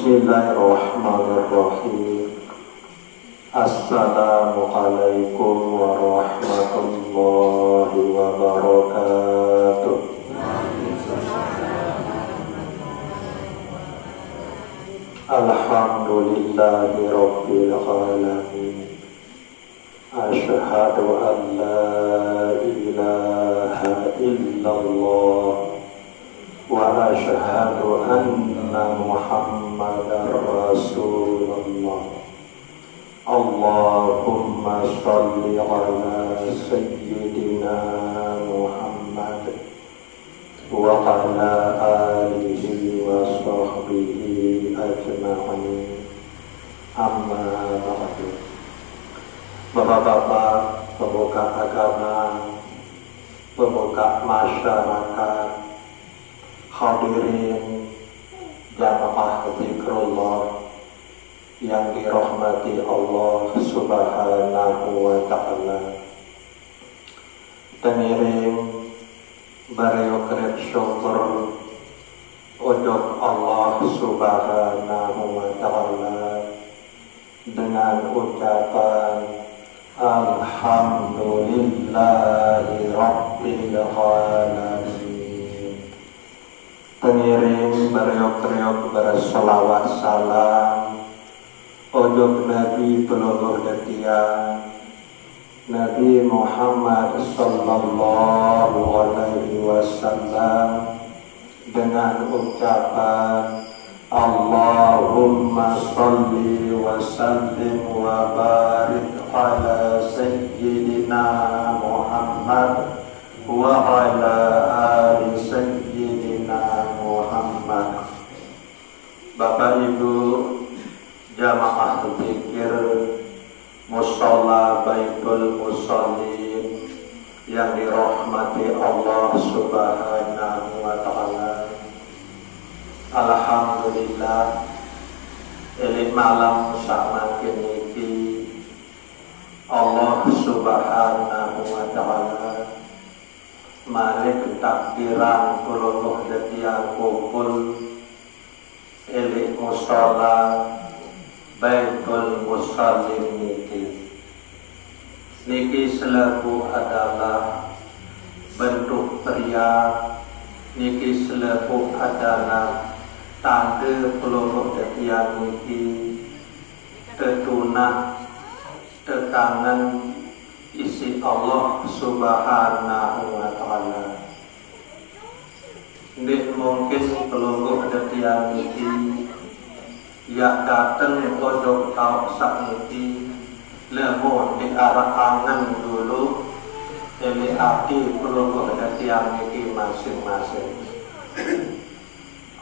Bismillahirrahmanirrahim. Assalamualaikum warahmatullahi wabarakatuh. Alhamdulillahi rabbil alamin. Asyhadu an la ilaha illallah wa asyhadu anna Muhammadar Rasulullah. Allahumma shalli ala sayyidina Muhammad wa ala alihi wa sahbihi ajma'in. Amma ba'du. Bapak-bapak, pemuka agama, pemuka masyarakat, hadirin jamaah zikrullah yang dirahmati Allah Subhanahu wa ta'ala. Temiring barayokret syukur untuk Allah Subhanahu wa ta'ala dengan ucapan Alhamdulillahi Rabbil Alamin. Pengiring bereok-reok bersolawat salam untuk Nabi peluruh detian Nabi Muhammad Sallallahu Alaihi Wasallam dengan ucapan Allahumma salli wa sallim wa barik ala sayyidina Muhammad wa ala ali sayyidina Muhammad. Bapak Ibu jamaah zikir Musholla Baitul Musholin yang dirahmati Allah Subhanahu wa ta'ala. Alhamdulillah elik malam samakin iki Allah Subhanahu wa ta'ala malik takbiran puluh detian kumpul elik musholla Baitul Musholin niki selaku adalah bentuk pria, niki selaku adalah tanda peluluh detian niki tetunah tekangan isi Allah Subhanahu wa ta'ala. Ndik mungkin peluluh detian niki ya datang kodok tau sak niki lemu di arah angan dulu eli hati peluluh detian niki masing-masing.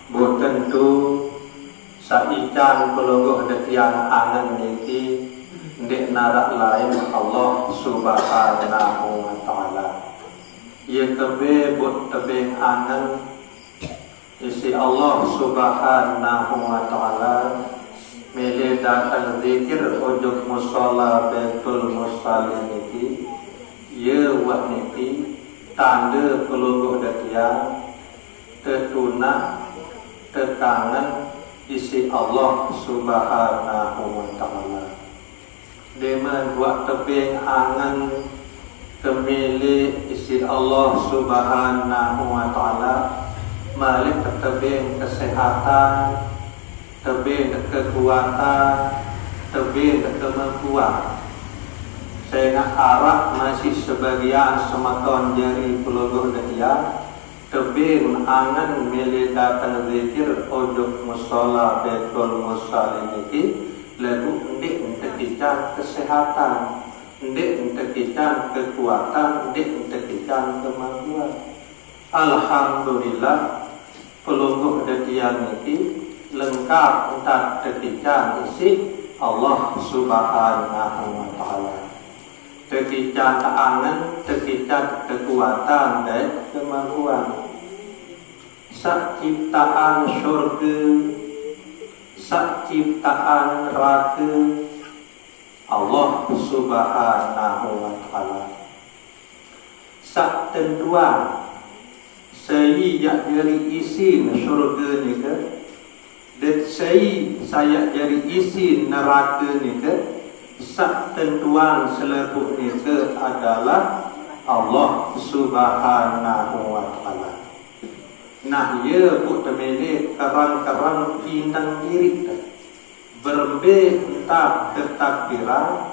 Bu tentu saican pelungguh detian angan niki ndik narak lain Allah Subhanahu wa ta'ala. Ia tebe but tebe angan isi Allah Subhanahu wa ta'ala milih datang zikir ujung musholla Baitul Musholin niki ia wah niki tanda pelungguh detian tetunah tekangan isi Allah Subhanahu wa ta'ala. Demen buat tebing angan kemili isi Allah Subhanahu wa ta'ala malik tebing kesehatan, tebing kekuatan, tebing kemampuan. Sehingga arah masih sebagian sematon jari peluluh detian tebing angan milih datang zikir ujung musholla Baitul Musholin niki lalu ndik entekican kesehatan, ndik entekican kekuatan, ndik entekican kemampuan. Alhamdulillah pelungguh detian niki lengkap entak tekican isi Allah Subhanahu wa ta'ala. Tekican angan, tekican kekuatan dan kemampuan. Sak ciptaan syurga, sak ciptaan neraka Allah Subhanahu wa ta'ala. Sak tentuan saya jak dari isi syurga ni ke dan saya saya jadi isi neraka ni ke sak tentuan selebut ni ke adalah Allah Subhanahu wa taala. Nah ye bu temele kerang-kerang bintang diri berbe entah ketakdiran,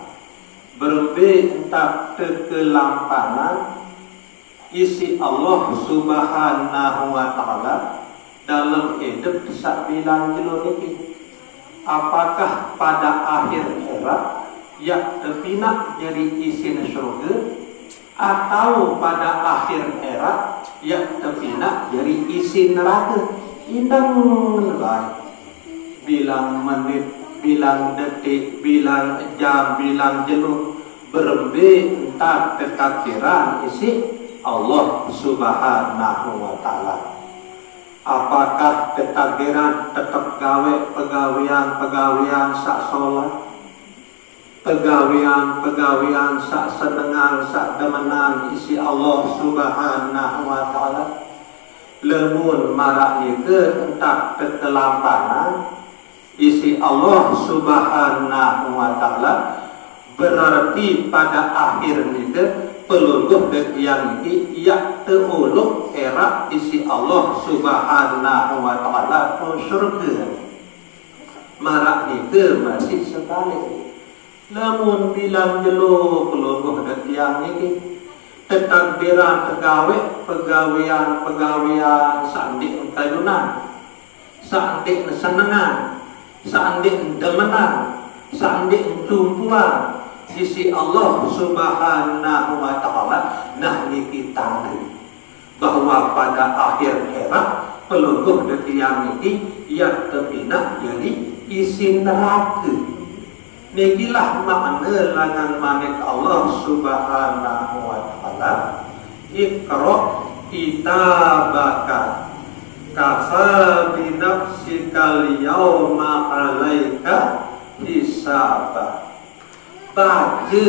berbe entah kekelampanan isi Allah Subhanahu wa taala dalam hidup sak bilang jelo niki. Apakah pada akhir era yang terpinak jadi isi syurga, atau pada akhir era yang terpinak jadi isi neraka? Indang baik. Bilang menit, bilang detik, bilang jam, bilang jelu berbe entah ketakdiran isi Allah Subhanahu wa taala. Apakah ketakdiran tetap gawe pegawian sak solat, pegawian sak senengan, sak demenan isi Allah Subhanahu wa taala? Lemun marak ke entah kekelampanan isi Allah Subhanahu wa taala, berarti pada akhir itu peluluh yang ini ia teruluk era isi Allah Subhanahu wa taala pun syurga. Marak itu masih sebalik. Namun bilang jelo peluluh yang ini ketakdiran pegawian sandik kayunan, sandik senengan, sandik demenan, sandik tumpuan isi Allah Subhanahu wa taala. Nah niki tanda bahwa pada akhir era peluluh yang ini yang terpindah jadi isi neraka. Nikilah makna langan manik Allah Subhanahu wa taala, Iqra kitabaka kafa bi nafsikal yawma 'alaika hisaba. Baca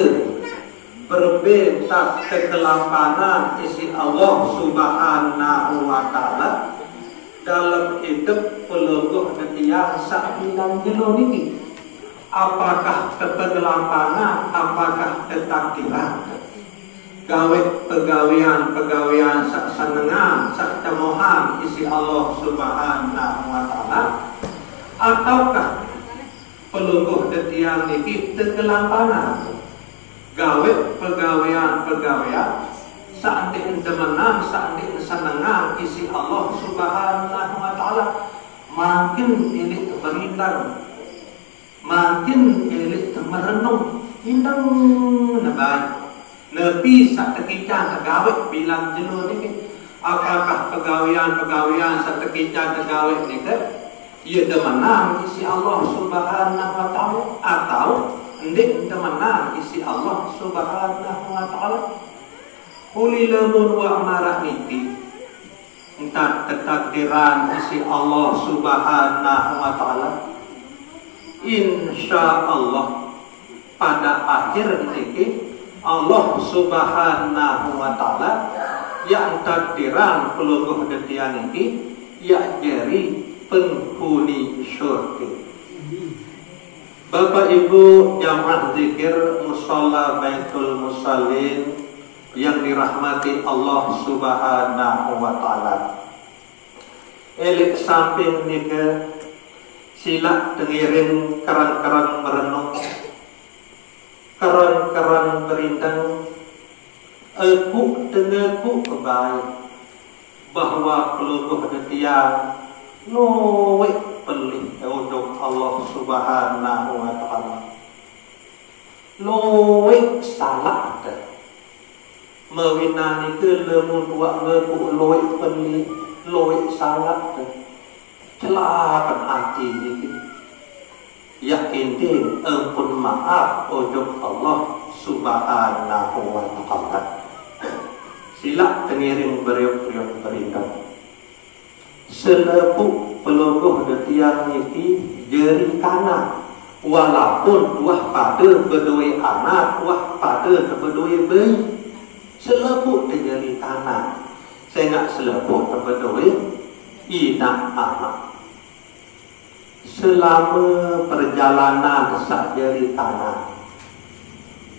berbeda kegelapanan isi Allah Subhanahu wa taala dalam hidup peluluh yang sak bilang jelo niki. Apakah kegelapanan, apakah ketakdiran? Gawe pegawian sak senengan, sak cemohan isi Allah Subhanahu wa taala, ataukah peluluh detiang niki kegelapanan? Gawe pegawian saandik demenan, saandik senengan isi Allah Subhanahu wa taala, makin ini berindang, makin ini merenung indang nabai nepi sak tekican tegawe bilang jelo niki. Apakah pegawian sak tekican tegawe niki ia demenan isi Allah Subhanahu wa taala, atau ndik demenan isi Allah Subhanahu wa taala? Ulilamun wa marah niki entah ketakdiran isi Allah Subhanahu wa taala, insya Allah pada akhir niki Allah Subhanahu wa taala yang takdiran peluluh detian niki ya jadi penghuni syurga. Bapak Ibu jamaah zikir musalla Baitul Musallin yang dirahmati Allah Subhanahu wa taala. Elik samping nika sila dengirin kerang-kerang merenung, kerang-kerang berindang, aku dengarku kebaik bahwa peluluh detian luwih pelih untuk Allah Subhanahu wa taala. Luwih salah dah. Mewinani ke lemun buat ngeku luwih pelih, luwih salah dah. Celakan hati ini. Yakin din ampun maaf untuk Allah Subhanahu wa taala. Sila tengiring beriuk-riuk berindang. Selepuk peluluh detiang niki jeri kanan, walaupun wah pada berdua anak, wah pada berdua bayi. Selepuk jeri kanan, saya nak selepuk berdua inak anak. selama perjalanan sak jari tanah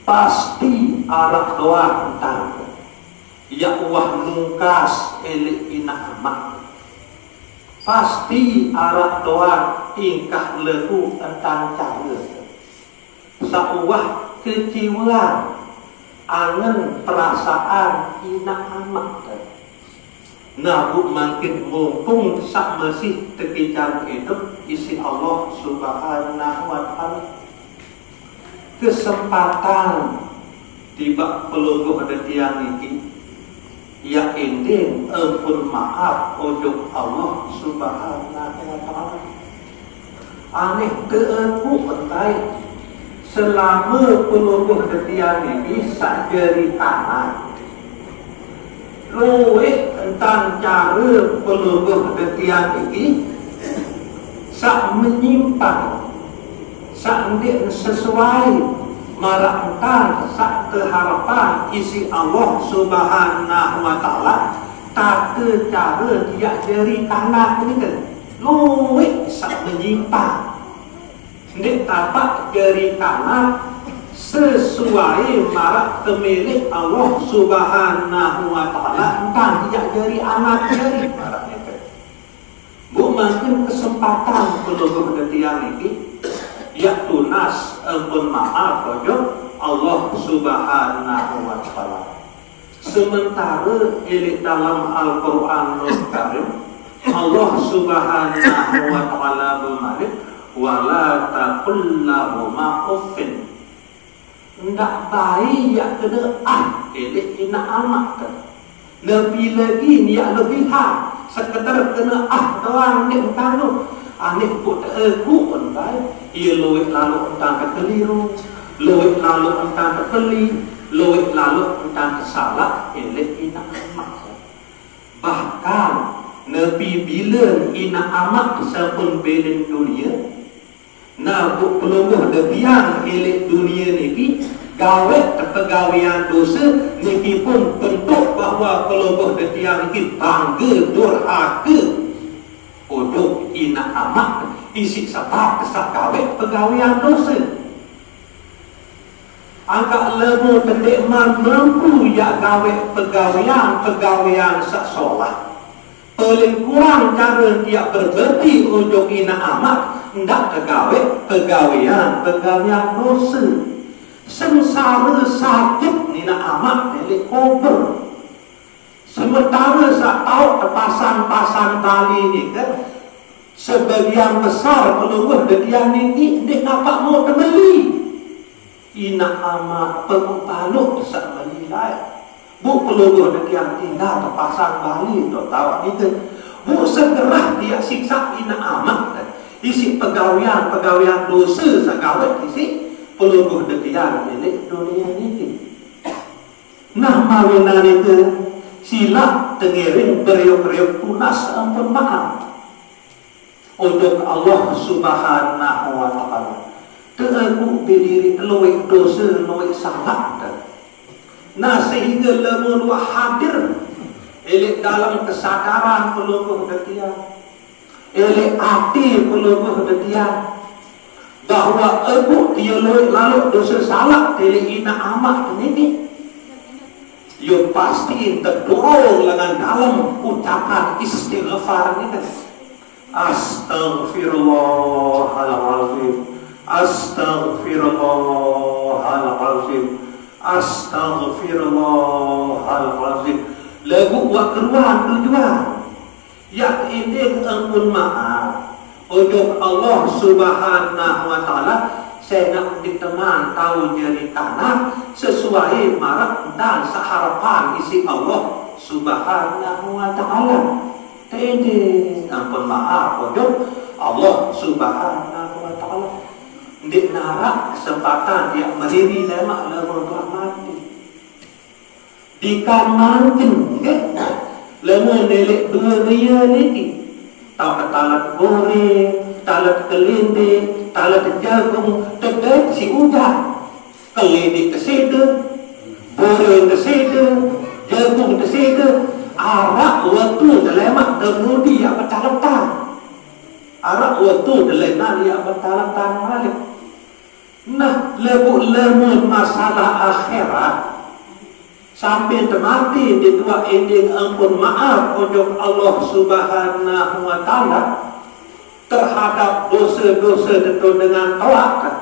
pasti arah doa tentang ya wah nungkas elik ina amak pasti arah doa ingkah leku tentang cara sak wah keciwaan angen perasaan ina amak. Nah, makin mumpung sak masih terkejar hidup isi Allah Subhanahu wa Ta'ala kesempatan tiba pelungguh ada tiang ini ya ending ampun maaf ujung Allah Subhanahu wa Ta'ala aneh keeku pentai selama pelungguh ada tiang ini sak jari tanah luwih tentang cara pelungguh detian ini sak menyimpang sak ndik sesuai marahkan sak keharapan isi Allah Subhanahu wa Ta'ala tak ke cara dia dari tanah ini kan luwih sak menyimpang ndik tapak dari tanah sesuai marak kemilik Allah Subhanahu wa Ta'ala entah dia dari anak dari maraknya kan bu makin kesempatan pelungguh detian ini ya tunas ampun maaf ojo Allah Subhanahu wa Ta'ala sementara elik dalam Al-Quranul Karim Allah Subhanahu wa Ta'ala bermalik wala taqul lahuma uffin ndak baik ya kena elik ina amak kan lebih lagi ni ya lebih sekedar kena doang ni entah aneh pun aku pun baik ia luwih lalu entah keliru luwih lalu entah kepeli luwih lalu entah salah elik ina amak bahkan nepi bila ina amak sepun belen dunia nah bu pelungguh debian elik dunia niki gawe kepegawaian dosa niki pun bentuk bahawa pelungguh debian niki bangga durhaka untuk ina amak isi sebab kesak gawe pegawaian dosa angka lemu pendekman mampu ya gawe pegawaian sak solat paling kurang cara dia berbeti untuk ina amak ndak kegawe pegawaian dosa sengsara sakit nina amak milik kubur sementara sak tahu pasang tali ni kan sebagian besar pelungguh detian ni dia ngapak mau terbeli ina amak pemupaluk sak menilai bu pelungguh detian tinggal terpasang bali tu tahu ni tu bu segera dia siksa ina amak isi pegawaian dosa sagawat isi pelungguh detian milik dunia ini nah mawinan itu sila tengiring beriuk-riuk tunas ampun maaf untuk Allah Subhanahu wa Ta'ala teaku berdiri luwih dosa luwih salah nah sehingga lemun hadir elik dalam kesadaran pelungguh detian elik hati pelungguh detian bahawa dia lalu dosa salah elik ina amak ini dia pasti terdorong dengan dalam ucapan istighfar ini kan Astaghfirullahaladzim Astaghfirullahaladzim Astaghfirullahaladzim lagu buat keruan tujuan ya ini ampun maaf untuk Allah Subhanahu wa Ta'ala saya nak diteman tahu jadi tanah sesuai marak dan seharapan isi Allah Subhanahu wa Ta'ala ini ampun maaf untuk Allah Subhanahu wa Ta'ala di narak kesempatan dia berdiri lemak lemah mati di kamar lemah nelik dunia ni tahu talat goreng talat kelinde talat jagung tegak si udah kelinde keseda goreng keseda jagung keseda arak waktu lemak demudi apa talat Arak waktu delenan ya batalan malik. Nah, lemut masalah akhirat sampai mati di dua ending ampun maaf ojok Allah Subhanahu wa taala terhadap dosa-dosa itu dengan tawakal.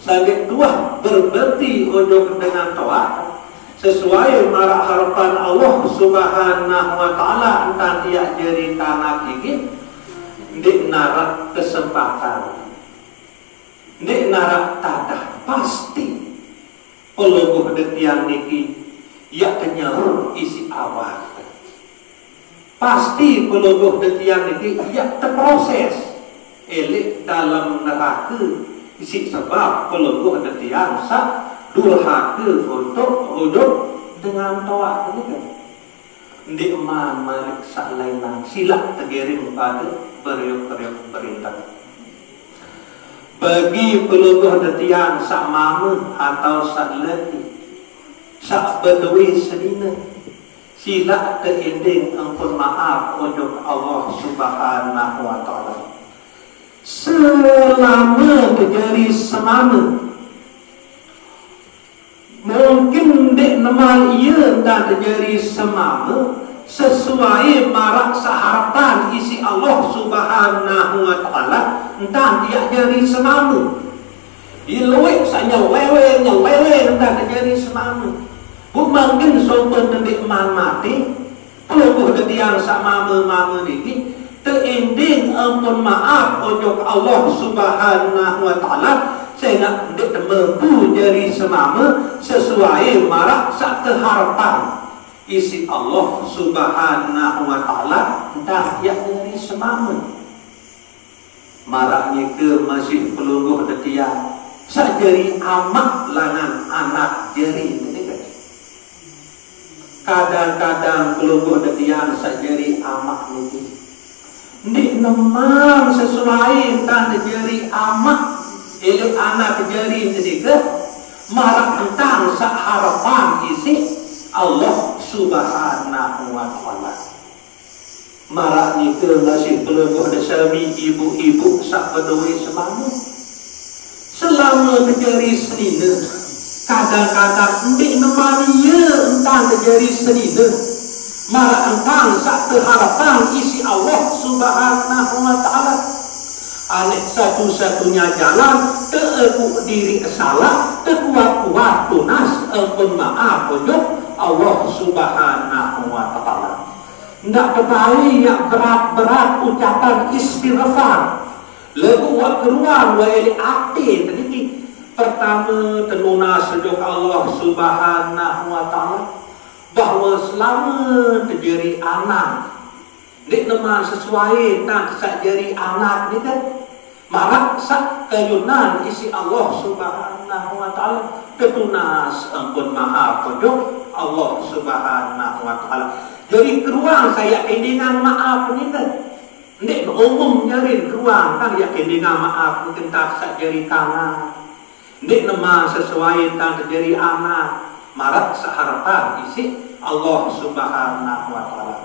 Sangat tua berbekti ojok dengan tawakal sesuai marah harapan Allah Subhanahu wa taala entah dia jadi tanah gigi di narak kesempatan. Nek narak tadah pasti peluguh detian niki ya kenyal isi awal. Pasti peluguh detian niki ya terproses elik dalam neraka isi sebab peluguh detian sa durhaka untuk hidup dengan tawak ini kan. Di eman malik salainan silak tegiring pada beriuk-beriuk berintang. Bagi peluguh detian sak mama atau sak leti sak bedui sedina sila keending ampun maaf ojok Allah Subhanahu wa taala selama terjadi semama mungkin dek nemal ia dan terjadi semama sesuai marak seharapan isi Allah Subhanahu wa taala entah dia jadi semama iluik sanya lewe entah dia jadi semama mungkin sopan nendik man mati peluguh detiang sak mama niki teending ampun maaf ojok Allah Subhanahu wa taala sehingga ndik mampu jadi semama sesuai marak sak keharapan isi Allah Subhanahu wa taala entah ya dari semama maraknya ke masih pelungguh detian sajari amak langan anak jari ini kan kadang-kadang pelungguh detian sajari amak ini ndik nemang sesuai entah jari amak elek anak jari ini ke marak entang sak harapan isi Allah Subhanahu wa taala maraknya ke masih pelungguh desami ibu-ibu sak bedui semama selama terjadi senina kadang-kadang ndik nemania entang terjadi senina marak entang sak terharapan isi Allah Subhanahu wa taala anek satu-satunya jalan teekuk diri salah tekuat-kuat tunas ampun maaf ojok Allah Subhanahu wa taala. Ndak kembali yang berat-berat ucapan istighfar. Lagu wa keruan wa ili akti tadi pertama tenuna sejak Allah Subhanahu wa taala bahwa selama terjadi anak dik neman sesuai tak sajari anak ni kan marak sak kayunan isi Allah Subhanahu wa taala ketunas ampun maaf ojok Allah Subhanahu wa taala. Jadi keruang saya kendingan maaf ni kan. Nek umum nyari keruang kan ya kendingan maaf mungkin tak sajari kanan. Nek nama sesuai tak terjadi anak marak seharapan isi Allah Subhanahu wa taala.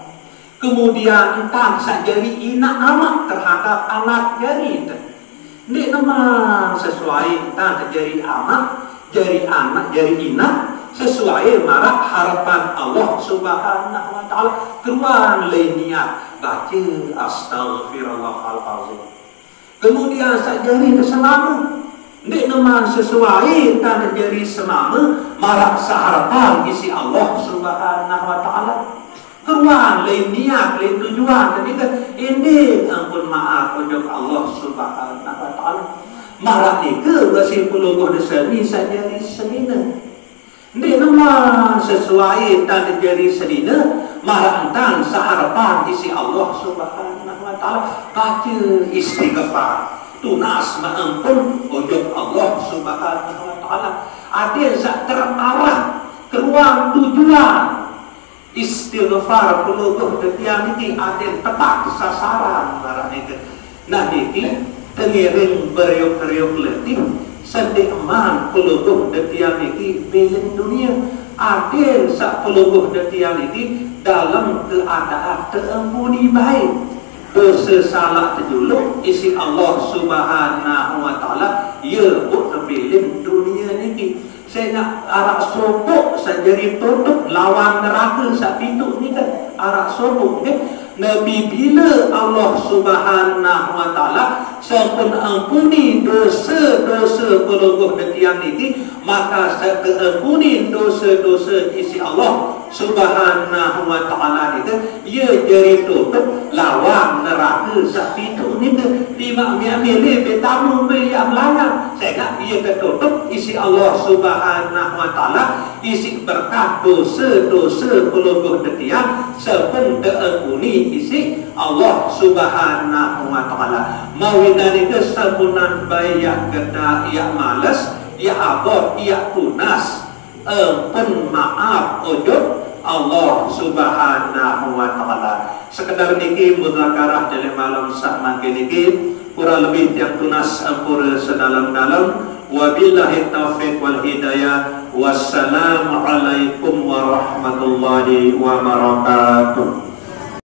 Kemudian entah sajari ina amat terhadap anak jari. Nek nama sesuai entah terjadi amat jari anak jari ina sesuai marak harapan Allah Subhanahu wa taala keruan niat baca astaghfirullahalazim kemudian sajari keselama ndik nama sesuai dan terjadi semama marak seharapan isi Allah Subhanahu wa taala keruan niat tujuan ketika ini ampun maaf ojok Allah Subhanahu wa taala marak ni ke masih pelungguh desani sajari senina ndik nama sesuai dan terjadi sedina marantang seharapan isi Allah Subhanahu wa taala baca istighfar tunas maampun ojok Allah Subhanahu wa taala adil sak terarah keruang tujuan istighfar peluluh detian niki adil tepat sasaran marah niki nah niki tengiring beriuk-beriuk letih sedih eman peluluh detian niki belen dunia adil sak peluluh detian niki dalam keadaan terampuni baik dosa salah terjuluk isi Allah Subhanahu wa taala ya buat terpilih dunia ni. Saya nak arak sobok sajari tutup lawan neraka sak pintu ni kan arak sobok kan. Nabi bila Allah Subhanahu wa taala sampun ampuni dosa-dosa pelungguh detian ini, maka saya ampuni dosa-dosa isi Allah Subhanahu wa taala itu ia jadi tutup lawan neraka sak pintu ni di mak miamil betamu be yang layak. Saya nak ia tertutup isi Allah Subhanahu wa taala isi berkah dosa-dosa pelungguh detian sampun diampuni isi Allah Subhanahu wa taala. Mawinan itu sampunan bayak kena ia malas, ia abot, ia tunas. Pun maaf ujub Allah Subhanahu wa taala. Sekedar niki muzakarah dalam malam sak mangke niki kurang lebih yang tunas ampura sedalam-dalam. Wabillahi taufiq wal hidayah. Wassalamualaikum warahmatullahi wabarakatuh.